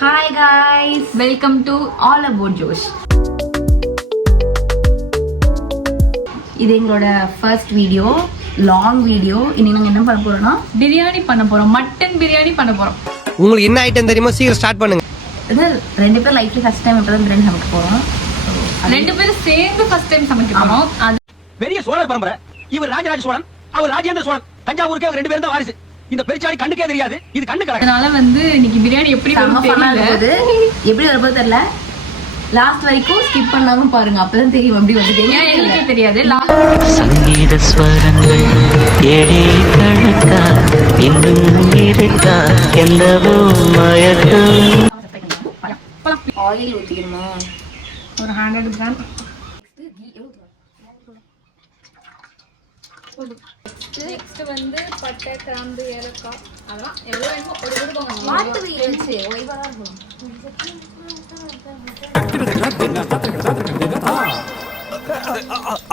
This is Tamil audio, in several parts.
Hi guys, welcome to all about Josh. இது எங்களோட ஃபர்ஸ்ட் வீடியோ, லாங் வீடியோ. இன்னைக்கு நாங்கள் என்ன பண்ண போறோம்னா பிரியாணி பண்ண போறோம். மட்டன் பிரியாணி பண்ண போறோம். உங்களுக்கு என்ன ஐட்டம் தெரியுமோ சீக்கிரம் ஸ்டார்ட் பண்ணுங்க. இது ரெண்டு பேர் லைஃப்ல ஃபர்ஸ்ட் டைம் இப்பதான் பிரியாணி சமைக்க போறோம். ரெண்டு பேரும் சேர்ந்து ஃபர்ஸ்ட் டைம் சமைக்க போறோம். அது பெரிய சோழர் பரம்பரை. இவர் ராஜராஜ சோழன், அவர் ராஜேந்திர சோழன். தஞ்சாவூருக்கு அவர் ரெண்டு பேரும் தான் வாரிசு. இந்த பெருச்சாளி கண்ணுக்கே தெரியாது, இது கண்ணு கிடக்கு. அதனால இன்னைக்கு பிரியாணி எப்படி வரும்போது எப்படி வரும்போது தெரியல. லாஸ்ட் வரைக்கும் ஸ்கிப் பண்ணாம பாருங்க, அப்பதான் தெரியும் எப்படி வந்து. எனக்கே தெரியாது. சங்கீத ஸ்வரங்கள் ஏழே கணக்கா இன்னும் இருக்கா எந்தவோ மயக்கம். ஆயில் ஊத்திக்கணுமா? ஒரு 100 கிராம். நெக்ஸ்ட் பட்டை, கிராம்பு, ஏலக்காய் அதெல்லாம் எவ்வளவு வேணுமோ போட்டுக்கோங்க. மாட்டு வீடு வச்சு ஓய்வா இருக்கும்.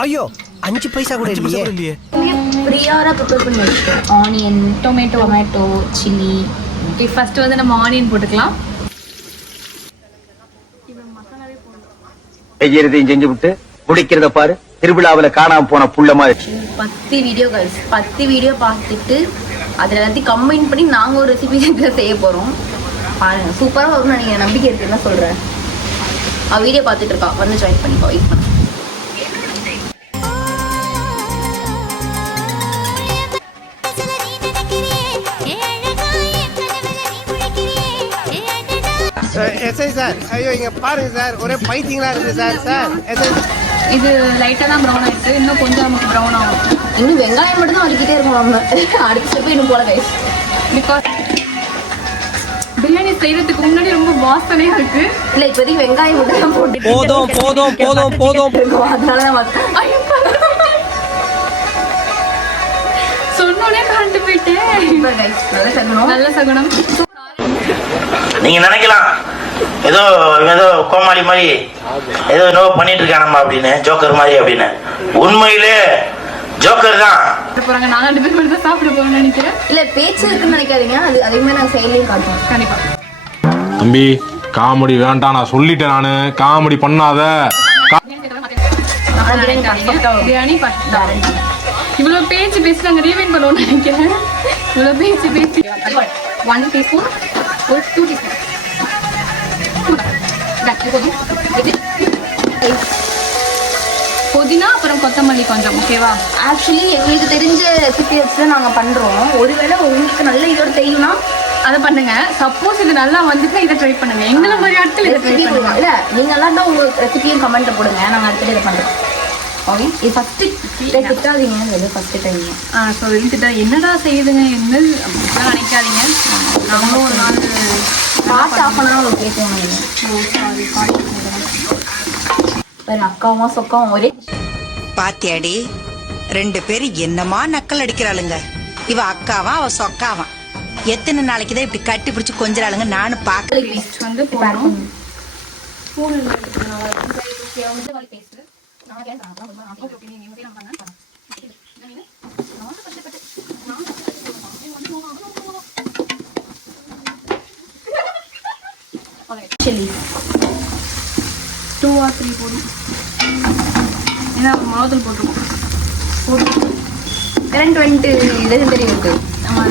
ஐயோ 5 பைசா கூட இல்லையே. பிரியாரா ப்ரிப்பேர் பண்ணி வச்சுக்கோம். Onion, tomato, chilli. Okay, first நம்ம ஆனியன் போட்டுக்கலாம். செய்யறதையும் செஞ்சு விட்டு முடிக்கிறத பாரு. திருவிழாவில காணாம போன புள்ள மாதிரி 10 வீடியோ பார்த்துட்டு அதில் எல்லாத்தையும் கம்பைன் பண்ணி நாங்கள் ஒரு ரெசிபி செய்ய போகிறோம். பாருங்க, சூப்பராக வரும்னு நினைக்கிறேன். நம்பிக்கை இருக்குன்னு தான் சொல்கிறேன். அவள் வீடியோ பார்த்துட்டு இருக்கா, வந்து ஜாயின் பண்ணிக்கோ. வெயிட் பண்ண. எஸ்ஐ சார், ஐயோ இங்க பாருங்க சார், ஒரே பைத்தியங்களா இருக்கு சார். சார் எஸ்ஐ, இது லைட்டா தான் ப்ரௌன் ஆயிடுச்சு. இன்னும் கொஞ்சம் நமக்கு ப்ரௌன் ஆகும். இன்னும் வெங்காயம் மட்டும் தான் வலிக்கிட்டே இருக்கும். நம்ம அடுத்த ஸ்டெப் இன்னும் போல கைஸ். பிகாஸ் பிரியாணி செய்யறதுக்கு முன்னாடி ரொம்ப வாசனையா இருக்கு. இல்லை, இப்போதைக்கு வெங்காயம் மட்டும் தான் போட்டு போதும். அதனால சொன்னோடனே கரண்ட் போயிட்டேன். நல்ல சகுனம். நீங்க நினைக்கலாம் ஏதோ கோமாளி மாதிரி ஏதோ நோ பண்ணிட்டு இருக்கானம்மா அப்படின்னு, ஜோக்கர் மாதிரி அப்படின்னு. உண்மையிலே ஜோக்கர் தான். போறாங்க. நான் 2 பேர் மட்டும் தான் சாப்பிட போறேன்னு நினைக்கிறேன். இல்ல, பேச்சு இருக்குன்னு நினைக்காதீங்க. அது அதே மாதிரி நாங்கள் செயலையும் காட்டுவோம் கண்டிப்பா. தம்பி காமெடி வேண்டாம், நான் சொல்லிட்டேன். நானு காமெடி பண்ணாத. பிரியாணி இவ்வளவு பேச்சு பேசி நாங்க ரீவைண்ட் பண்ணுவோம்னு நினைக்கிறேன். இவ்வளவு பேச்சு 1 டீஸ்பூன், ஒரு 2 டீஸ்பூன் புதினா, அப்புறம் கொத்தமல்லி கொஞ்சம். ஓகேவா? ஆக்சுவலி எங்களுக்கு தெரிஞ்ச ரெசிபி வச்சு நாங்கள் பண்ணுறோம். ஒருவேளை உங்களுக்கு நல்ல இதோட தெரியும்னா அதை பண்ணுங்க. சப்போஸ் இது நல்லா வந்துட்டு இதை ட்ரை பண்ணுங்க. எங்களை மாதிரி ஆட்கள் இதை ட்ரை பண்ணுங்க. இல்லை, நீங்கள் எல்லாம் தான் உங்கள் ரெசிபியும் கமெண்ட்டை போடுங்க. நாங்கள் அடுத்தது இதை பண்ணுறோம். ஓகே, இது ஃபஸ்ட்டு திட்டாதீங்க. இது ஃபஸ்ட்டு டைம். சொல்லிட்டு என்னடா செய்யுதுங்க என்ன அப்படிலாம் நினைக்காதீங்க. நாங்களும் ஒரு நாள் ஃபாஸ்ட் ஆஃப் பண்ணால் உங்களுக்கு கேட்போம். வேறு அக்காவும் சொக்காவும் ஒரே பாத்தியாடி, 2 பேரும் என்னமா நக்கல் அடிக்கிறாளுங்க. இவ அக்காவா, அவ சொக்காவா. எத்தனை நாளைக்குதான் இப்படி கட்டி பிடிச்சி கொஞ்சிறாளுங்க. நானும் பார்க்கல. போறோம். சில்லி 2 or 3 போடும். ஏன்னா மிளகாத்தூள் போட்டுருக்கோம். 220 லெஜெண்டரி இருக்கு.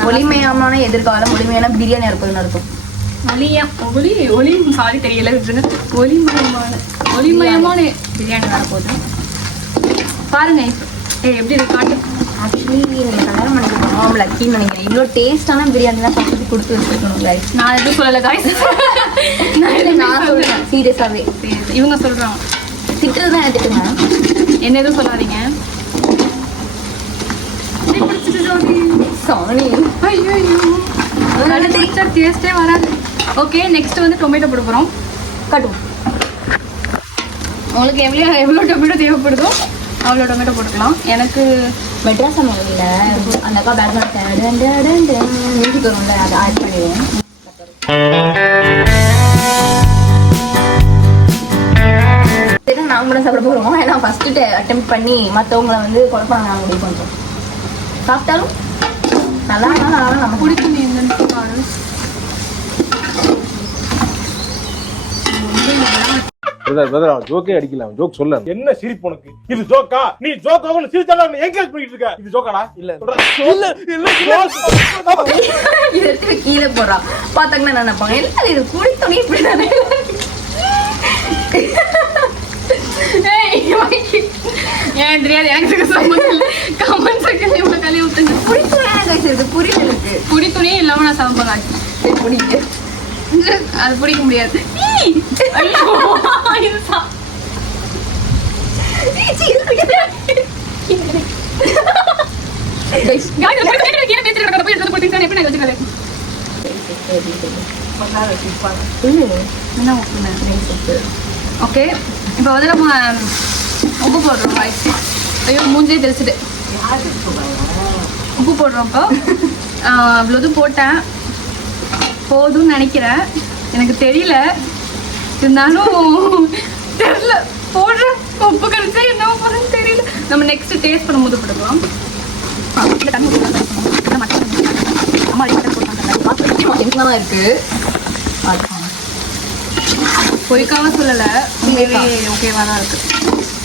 ஒளிமயமான எதிர்காலம், ஒளிமையான பிரியாணி இருப்பதுன்னு இருக்கும். சாரி தெரியல, ஒளிமயமான பிரியாணி வரப்போகுது. பாருங்க இப்போ எப்படி இருக்கு காட்டு. ஆக்சுவலி நீங்கள் கல்யாணம் பண்ணிக்கணும். அவங்க லக்கின்னு நினைக்கிறேன். இவ்வளோ டேஸ்டான பிரியாணிலாம் பக்கத்து கொடுத்து வச்சுருக்கணும் கைஸ். நான் எதுவும் சொல்லலை காய்ஸ். நான் சொல்கிறேன் சீரியஸாகவே. இவங்க சொல்கிறாங்க. திட்டுறது தான் எடுத்துட்டுங்க. என்ன எதுவும் சொல்லாதீங்க. சாரி. ஐயோ டேஸ்டே வராது. ஓகே, நெக்ஸ்ட் டொமேட்டோ போட போகிறோம். கட்டும். உங்களுக்கு எவ்வளோ டொமேட்டோ தேவைப்படுதோ அவ்வளோ டொமேட்டோ போட்டுக்கலாம். எனக்கு மெட்ராஸ் சமையலில் அந்த அக்கா பேக்ரவுண்ட் மியூசிக் வரும்ல, அதை ஆட் பண்ணிடுவோம். நாங்கள் மட்டும் சாப்பிட போகிறோம். ஏன்னா ஃபஸ்ட்டு அட்டெம்ப்ட் பண்ணி மற்றவங்களை குழப்பம் நாங்கள் முடிவு பண்ணுறோம். சாப்பிட்டாலும் நல்லா நம்ம பிடிக்கும். ஜோக்கே அடிக்கலாம், ஜோக் சொல்ல. என்ன சிரிப்பு உனக்கு? இது ஜோக்கா? நீ ஜோக்காக சிரிச்சாடா என்கரேஜ் பண்ணிட்டு இருக்க. இது ஜோக்காடா? இல்ல இது எடுத்து கீழே போறா. பாத்தாங்கன்னா என்ன நினைப்பாங்க? என்ன இது குடி துணி இப்படி தானே? ஏன் தெரியாது, எனக்கு சம்பந்தம் இல்லை. கமெண்ட் செக்ஷன்ல இவ்வளவு கழுவி ஊத்துங்க. குடி துணி எனக்கு இருக்கு, புரியல எனக்கு. குடி துணியே இல்லாம நான் சமைப்பேன். சரி, குடிக்க. அது பிடிக்க முடியாது. ஓகே, இப்போ வந்து நம்ம உப்பு போடுறோம். ஐயோ மூஞ்சே தெரிச்சுட்டு உப்பு போடுறோம்ப்போ. இவ்வளோது போட்டேன், போதும்னு நினைக்கிறேன். எனக்கு தெரியல, இருந்தாலும் தெரியல போடுற உப்பு கரைச்சா என்ன போடுறேன்னு தெரியல. நம்ம நெக்ஸ்ட் டேஸ்ட் பண்ணும்போது போட்டுக்கலாம். அம்மா இருக்கு பொய்க்காம சொல்லலை, உண்மையிலே ஓகேவா தான் இருக்கு.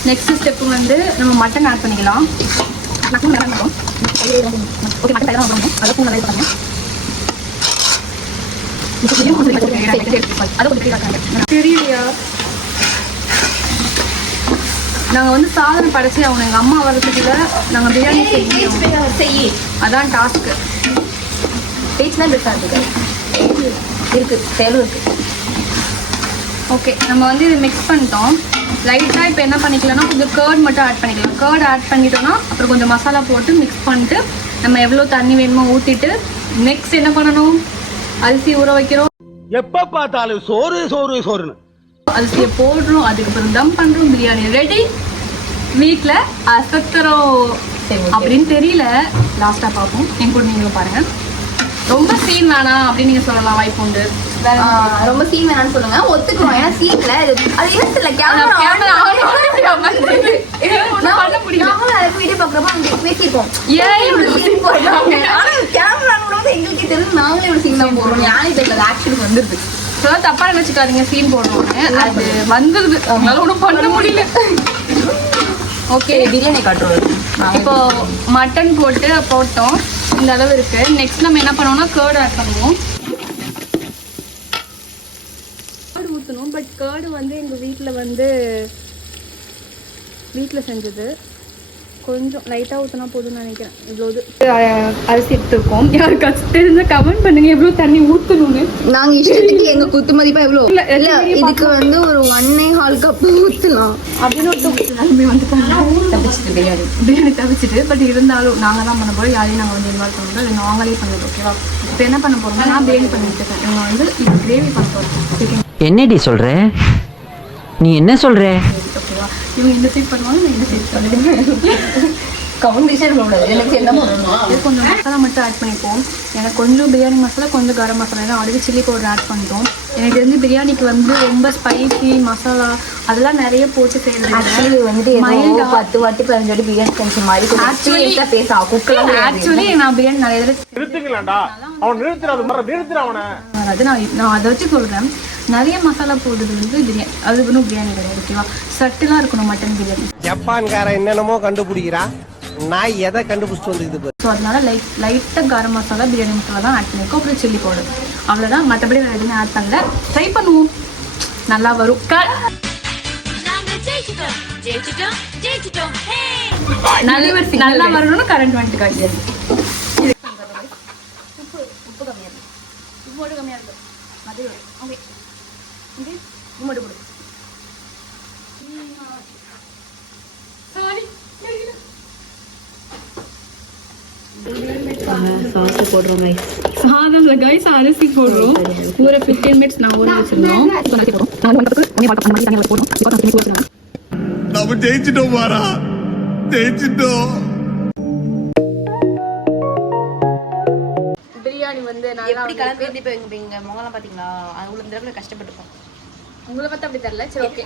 நெக்ஸ்ட் ஸ்டெப்பு வந்து நம்ம மட்டன் ஆட் பண்ணிக்கலாம். ஓகே, மட்டன் தயாராக பண்ணுவோம். அதை பூ நல்லா பண்ணுங்க. தெரியலையா, நாங்கள் வந்து சாதனை படைச்சி அவங்க எங்கள் அம்மா வர்றதுக்குள்ள நாங்கள் பிரியாணி செய்ய அதான் டாஸ்க்கு. டேஸ்ட் தான் பெருசாக இருக்கு, தேவை இருக்கு. ஓகே, நம்ம வந்து இது மிக்ஸ் பண்ணிட்டோம். லைட்டாக இப்போ என்ன பண்ணிக்கலாம்னா கொஞ்சம் கர்ட் மட்டும் ஆட் பண்ணிக்கலாம். கர்ட் ஆட் பண்ணிட்டோம்னா அப்புறம் கொஞ்சம் மசாலா போட்டு மிக்ஸ் பண்ணிட்டு நம்ம எவ்வளோ தண்ணி வேணுமோ ஊற்றிட்டு நெக்ஸ்ட் என்ன பண்ணணும், அரிசி ஊற வைக்கிறோம். எப்ப பார்த்தாலும் சோறு சோறு சோறுன்னு அரிசியை போடுறோம், அதுக்கப்புறம் தம் பண்ணுறோம். பிரியாணி ரெடி. வீட்டில் அசத்துறோம் அப்படின்னு தெரியல, லாஸ்ட்டாக பார்ப்போம். என் கூட நீங்களும் பாருங்கள். ரொம்ப சீன் வேணாம் அப்படின்னு நீங்கள் சொல்லலாம், வாய்ப்பு உண்டு. ரொம்ப சீன் வேணான்னு சொல்லுங்க, ஒத்துக்குறோம். ஏன்னா சீன்ல அது என்ன இல்ல, கேமரா வீடியோ பாக்குறப்ப அங்க பேசிருக்கோம். கேமரா எங்களுக்கு தெரிஞ்சு நாங்களே ஒரு சீன் தான் போடுறோம். யானே தெரியல, ஆக்ஷன் வந்துருது. தப்பா நினைச்சுக்காதீங்க, சீன் போடுவோன்னு. அது வந்துருது, அதனால ஒன்றும் பண்ண முடியல. ஓகே, பிரியாணி காட்டுறோம். இப்போ மட்டன் போட்டோம், இந்த அளவு இருக்கு. நெக்ஸ்ட் நம்ம என்ன பண்ணுவோம்னா கர்ட் ஆட் பண்ணுவோம். கர்டு ஊற்றணும், பட் கர்டு வந்து எங்கள் வீட்டில் செஞ்சது. கொஞ்சம் லைட்டாக ஊற்றினா போதும்னு நினைக்கிறேன். இவ்வளோது அரிசி எடுத்துருக்கோம். யாருக்காச்சும் தெரிஞ்ச கமெண்ட் பண்ணுங்க எவ்வளோ தண்ணி ஊற்றணும்னு. நாங்க இஷ்டத்துக்கு எங்க குத்து மதிப்பா எவ்வளோ இல்ல, இதுக்கு வந்து ஒரு 1.25 கப் ஊற்றலாம் அப்படின்னு ஒருத்தவங்க வந்துட்டாங்க. தப்பிச்சுட்டு பிரியாணி தவிச்சிட்டு. பட் இருந்தாலும் நாங்கள் தான் பண்ண போகிறோம், யாரையும் நாங்கள் வந்து இன்வால்வ் பண்ணுறோம். அது நாங்களே பண்ணுறது. ஓகேவா, இப்போ என்ன பண்ண போகிறோம்னா நான் பிரியாணி பண்ணிட்டு இருக்கேன். இவங்க வந்து இது கிரேவி பண்ண போகிறோம். என்னடி சொல்ற? நீ என்ன சொல்ற? ஓகேவா, இவங்க இந்த சைட் பண்ணுவாங்க, நான் இந்த சைட் பண்ணுவேன். கவுண்டேஷன் எனக்கு என்ன பண்ணணும், இது கொஞ்சம் மசாலா மட்டும் ஆட் பண்ணிப்போம். எனக்கு கொஞ்சம் பிரியாணி மசாலா, கொஞ்சம் கரம் மசாலா, ஏன்னா ஆல்ரெடி சில்லி பவுடர் ஆட் பண்ணிட்டோம். எனக்கு தெரிஞ்சு பிரியாணிக்கு வந்து ரொம்ப ஸ்பைசி மசாலா அதெல்லாம் நிறைய போட்டு செய்யறது. ஆக்சுவலி வந்துட்டு 10 வாட்டி 15 வாட்டி பிரியாணி செஞ்ச மாதிரி ஆக்சுவலி நான் பிரியாணி நிறைய தடவை நிறுத்துங்களா? அவன் நிறுத்துற அவனை. அது நான் அதை வச்சு சொல்றேன். நிறைய மசாலா போடுறது வந்து பிரியாணி, அது ஒன்றும் பிரியாணி கிடையாது. ஓகேவா, சட்டுலாம் இருக்கணும் மட்டன் பிரியாணி. ஜப்பான்கார என்னென்னமோ கண்டுபிடிக்கிறா, நான் எதை கண்டுபிடிச்சிட்டு வந்துருக்குது. ஸோ அதனால லைட்டாக கரம் மசாலா, பிரியாணி மசாலா தான் ஆட் பண்ணியிருக்கோம். அப்புறம் சில்லி பவுடர், அவ்வளோதான். மற்றபடி வேறு எதுவுமே ஆட் பண்ணல. ட்ரை பண்ணுவோம், நல்லா வரும். நல்லா வரணும்னு கரண்ட் வந்துட்டு காட்டியது. உப்பு கம்மியாக இருக்கு, உப்போடு கம்மியாக இருக்கு. அது ஓகே ஓகே, உம்மோடு போடு. சாரி, சாஸ் போடுறோம் கைஸ். சாதம்ல கைஸ் அரிசி போடுறோம். ஊற 15 மினிட்ஸ் நான் ஊற வச்சிருந்தோம். நம்ம ஜெயிச்சிட்டோம் பாரா, ஜெயிச்சிட்டோம். பிரியாணி வந்து எப்படி கலந்து வந்து இப்போ எங்க மொங்கலாம் பாத்தீங்களா, அவ்வளோ இந்த அளவுக்கு கஷ்டப்பட்டுருக்கோம். உங்களை பார்த்தா அப்படி தெரியல. சரி ஓகே,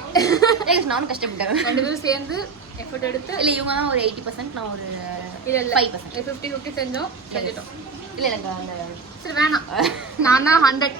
நானும் கஷ்டப்பட்டேன். 2 பேரும் சேர்ந்து எஃபர்ட் எடுத்து. இல்லை, இவங்க தான் ஒரு 80%, நான் ஒரு 5%. 50-50 செஞ்சிட்டோம். இல்லை இல்லைங்க, அந்த சரி வேணாம், நான் தான் 100.